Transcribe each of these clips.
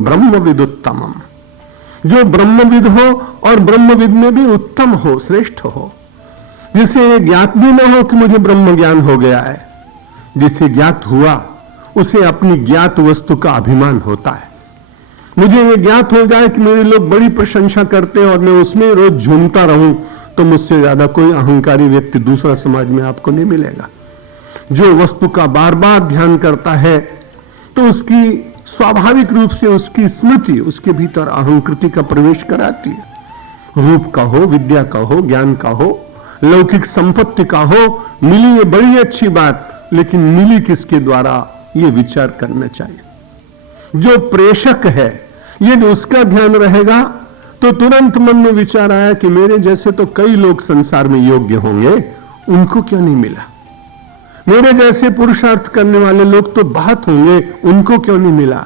ब्रह्मविद उत्तमम, जो ब्रह्मविद हो और ब्रह्मविद में भी उत्तम हो, श्रेष्ठ हो, जिसे ज्ञात भी न हो कि मुझे ब्रह्म ज्ञान हो गया है, जिसे ज्ञात हुआ उसे अपनी ज्ञात वस्तु का अभिमान होता है। मुझे ये ज्ञात हो जाए कि मेरे लोग बड़ी प्रशंसा करते हैं और मैं उसमें रोज झूमता रहूं, तो मुझसे ज्यादा कोई अहंकारी व्यक्ति दूसरा समाज में आपको नहीं मिलेगा। जो वस्तु का बार बार ध्यान करता है तो उसकी स्वाभाविक रूप से उसकी स्मृति उसके भीतर अहंकृति का प्रवेश कराती है। रूप का हो, विद्या का हो, ज्ञान का हो, लौकिक संपत्ति का हो, मिली ये बड़ी अच्छी बात, लेकिन मिली किसके द्वारा ये विचार करना चाहिए। जो प्रेषक है यदि उसका ध्यान रहेगा तो तुरंत मन में विचार आया कि मेरे जैसे तो कई लोग संसार में योग्य होंगे, उनको क्यों नहीं मिला। मेरे जैसे पुरुषार्थ करने वाले लोग तो बहुत होंगे, उनको क्यों नहीं मिला।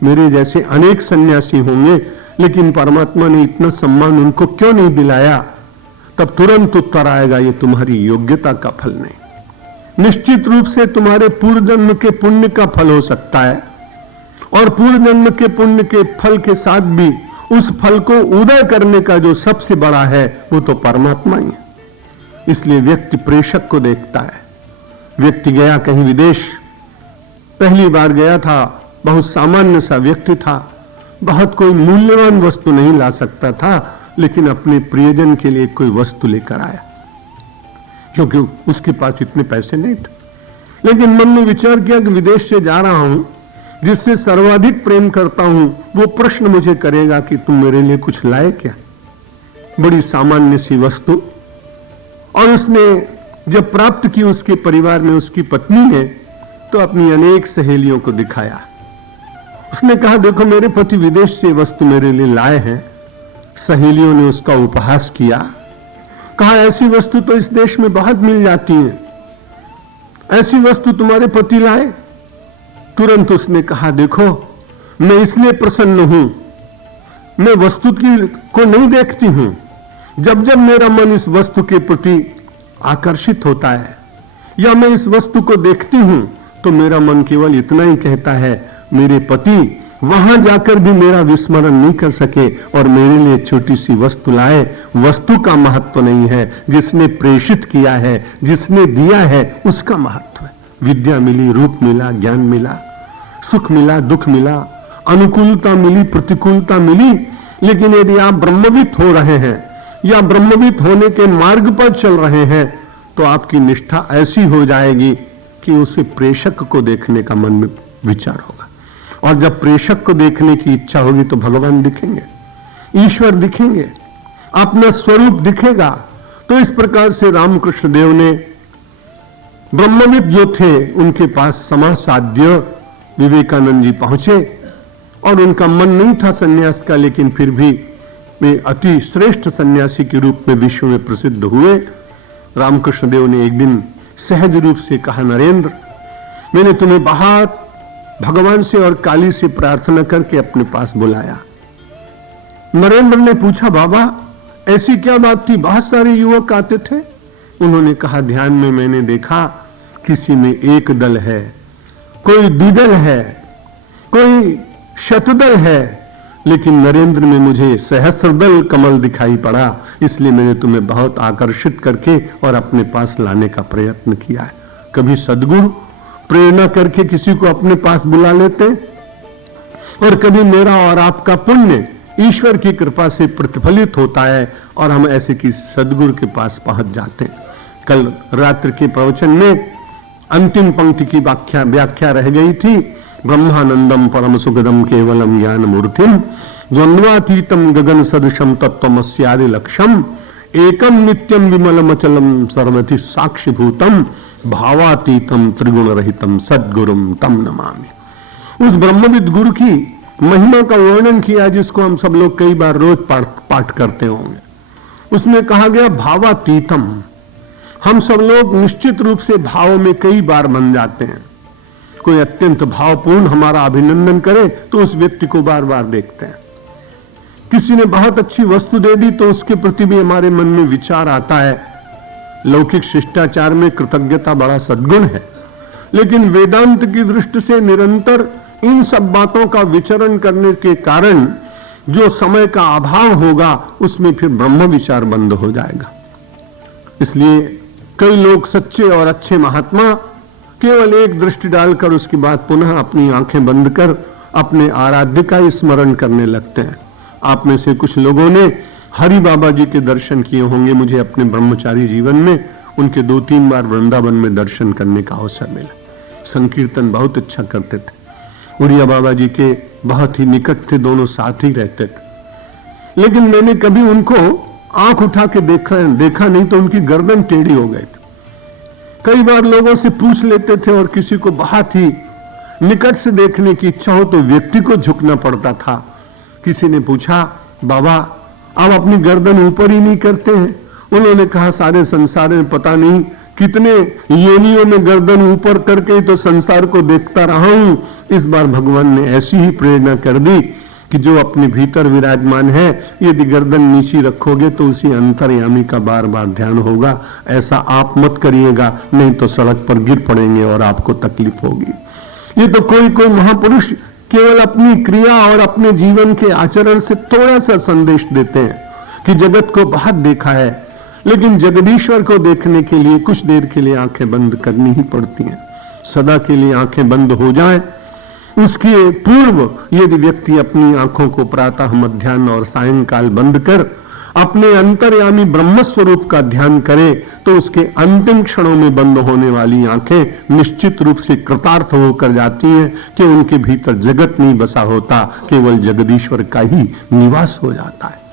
मेरे जैसे अनेक सन्यासी होंगे, लेकिन परमात्मा ने इतना सम्मान उनको क्यों नहीं दिलाया। तब तुरंत उत्तर आएगा, ये तुम्हारी योग्यता का फल नहीं, निश्चित रूप से तुम्हारे पूर्व जन्म के पुण्य का फल हो सकता है, और पूर्व जन्म के पुण्य के फल के साथ भी उस फल को उदय करने का जो सबसे बड़ा है वो तो परमात्मा ही है। इसलिए व्यक्ति प्रेषक को देखता है। व्यक्ति गया कहीं विदेश, पहली बार गया था, बहुत सामान्य सा व्यक्ति था, बहुत कोई मूल्यवान वस्तु नहीं ला सकता था, लेकिन अपने प्रियजन के लिए कोई वस्तु लेकर आया, क्योंकि उसके पास इतने पैसे नहीं थे। लेकिन मन में विचार किया कि विदेश से जा रहा हूं, जिससे सर्वाधिक प्रेम करता हूं वो प्रश्न मुझे करेगा कि तुम मेरे लिए कुछ लाए क्या। बड़ी सामान्य सी वस्तु, और उसने जब प्राप्त की उसके परिवार में उसकी पत्नी ने, तो अपनी अनेक सहेलियों को दिखाया। उसने कहा, देखो मेरे पति विदेश से वस्तु मेरे लिए लाए हैं। सहेलियों ने उसका उपहास किया, कहा ऐसी वस्तु तो इस देश में बहुत मिल जाती है, ऐसी वस्तु तुम्हारे पति लाए। तुरंत उसने कहा, देखो मैं इसलिए प्रसन्न हूं, मैं वस्तु को नहीं देखती हूं, जब जब मेरा मन इस वस्तु के प्रति आकर्षित होता है या मैं इस वस्तु को देखती हूं, तो मेरा मन केवल इतना ही कहता है, मेरे पति वहां जाकर भी मेरा विस्मरण नहीं कर सके और मेरे लिए छोटी सी वस्तु लाए। वस्तु का महत्व नहीं है, जिसने प्रेषित किया है, जिसने दिया है, उसका महत्व है। विद्या मिली, रूप मिला, ज्ञान मिला, सुख मिला, दुख मिला, अनुकूलता मिली, प्रतिकूलता मिली, लेकिन यदि आप ब्रह्मविद हो रहे हैं या ब्रह्मविद होने के मार्ग पर चल रहे हैं, तो आपकी निष्ठा ऐसी हो जाएगी कि उसे प्रेषक को देखने का मन में विचार होगा। और जब प्रेषक को देखने की इच्छा होगी तो भगवान दिखेंगे, ईश्वर दिखेंगे, अपना स्वरूप दिखेगा। तो इस प्रकार से रामकृष्ण देव ने ब्रह्मविद जो थे उनके पास समासाध्य विवेकानंद जी पहुंचे, और उनका मन नहीं था सन्यास का, लेकिन फिर भी वे अति श्रेष्ठ सन्यासी के रूप में विश्व में प्रसिद्ध हुए। रामकृष्ण देव ने एक दिन सहज रूप से कहा, नरेंद्र मैंने तुम्हें बहुत भगवान से और काली से प्रार्थना करके अपने पास बुलाया। नरेंद्र ने पूछा, बाबा ऐसी क्या बात थी, बहुत सारे युवक आते थे। उन्होंने कहा, ध्यान में मैंने देखा किसी में एक दल है, कोई द्विदल है, कोई शतदल है, लेकिन नरेंद्र में मुझे सहस्त्रदल कमल दिखाई पड़ा, इसलिए मैंने तुम्हें बहुत आकर्षित करके और अपने पास लाने का प्रयत्न किया है। कभी सद्गुरु प्रेरणा करके किसी को अपने पास बुला लेते, और कभी मेरा और आपका पुण्य ईश्वर की कृपा से प्रतिफलित होता है और हम ऐसे किसी सद्गुरु के पास पहुंच जाते हैं। कल रात्रि के प्रवचन में अंतिम पंक्ति की व्याख्या रह गई थी, ब्रह्मानंदम परम सुखदम केवलम ज्ञान मूर्तिम द्वंद्वातीतम गगन सदृशम तत्वमस्यादि लक्ष्यम एकम नित्यम विमलम अचलम सर्वति साक्षिभूतम भावातीतम त्रिगुण रहितम सद्गुरुम तम नमामि। उस ब्रह्मविद गुरु की महिमा का वर्णन किया, जिसको हम सब लोग कई बार रोज पाठ करते होंगे। उसमें कहा गया भावातीतम। हम सब लोग निश्चित रूप से भाव में कई बार बन जाते हैं। कोई अत्यंत भावपूर्ण हमारा अभिनंदन करे तो उस व्यक्ति को बार बार देखते हैं। किसी ने बहुत अच्छी वस्तु दे दी तो उसके प्रति भी हमारे मन में विचार आता है। लौकिक शिष्टाचार में कृतज्ञता बड़ा सद्गुण है, लेकिन वेदांत की दृष्टि से निरंतर इन सब बातों का विचरण करने के कारण जो समय का अभाव होगा उसमें फिर ब्रह्म विचार बंद हो जाएगा। इसलिए कई लोग सच्चे और अच्छे महात्मा केवल एक दृष्टि डालकर उसके बाद पुनः अपनी आंखें बंद कर अपने आराध्य का स्मरण करने लगते हैं। आप में से कुछ लोगों ने हरि बाबा जी के दर्शन किए होंगे। मुझे अपने ब्रह्मचारी जीवन में उनके 2-3 बार वृंदावन में दर्शन करने का अवसर मिला। संकीर्तन बहुत अच्छा करते थे। उड़िया बाबा जी के बहुत ही निकट थे, दोनों साथ ही रहते थे। लेकिन मैंने कभी उनको आंख उठा के देखा नहीं तो उनकी गर्दन टेढ़ी हो गई थी। कई बार लोगों से पूछ लेते थे और किसी को बहुत ही निकट से देखने की इच्छा हो तो व्यक्ति को झुकना पड़ता था। किसी ने पूछा, बाबा आप अपनी गर्दन ऊपर ही नहीं करते हैं? उन्होंने कहा, सारे संसार में पता नहीं कितने योनियों में गर्दन ऊपर करके तो संसार को देखता रहा हूं। इस बार भगवान ने ऐसी ही प्रेरणा कर दी कि जो अपने भीतर विराजमान है, यदि गर्दन नीची रखोगे तो उसी अंतर्यामी का बार बार ध्यान होगा। ऐसा आप मत करिएगा, नहीं तो सड़क पर गिर पड़ेंगे और आपको तकलीफ होगी। ये तो कोई महापुरुष केवल अपनी क्रिया और अपने जीवन के आचरण से थोड़ा सा संदेश देते हैं कि जगत को बहुत देखा है, लेकिन जगदीश्वर को देखने के लिए कुछ देर के लिए आंखें बंद करनी ही पड़ती हैं। सदा के लिए आंखें बंद हो जाएं, उसके पूर्व यदि व्यक्ति अपनी आंखों को प्रातः, मध्याह्न और सायंकाल बंद कर अपने अंतर्यामी ब्रह्म स्वरूप का ध्यान करे तो उसके अंतिम क्षणों में बंद होने वाली आंखें निश्चित रूप से कृतार्थ होकर जाती हैं कि उनके भीतर जगत नहीं बसा होता, केवल जगदीश्वर का ही निवास हो जाता है।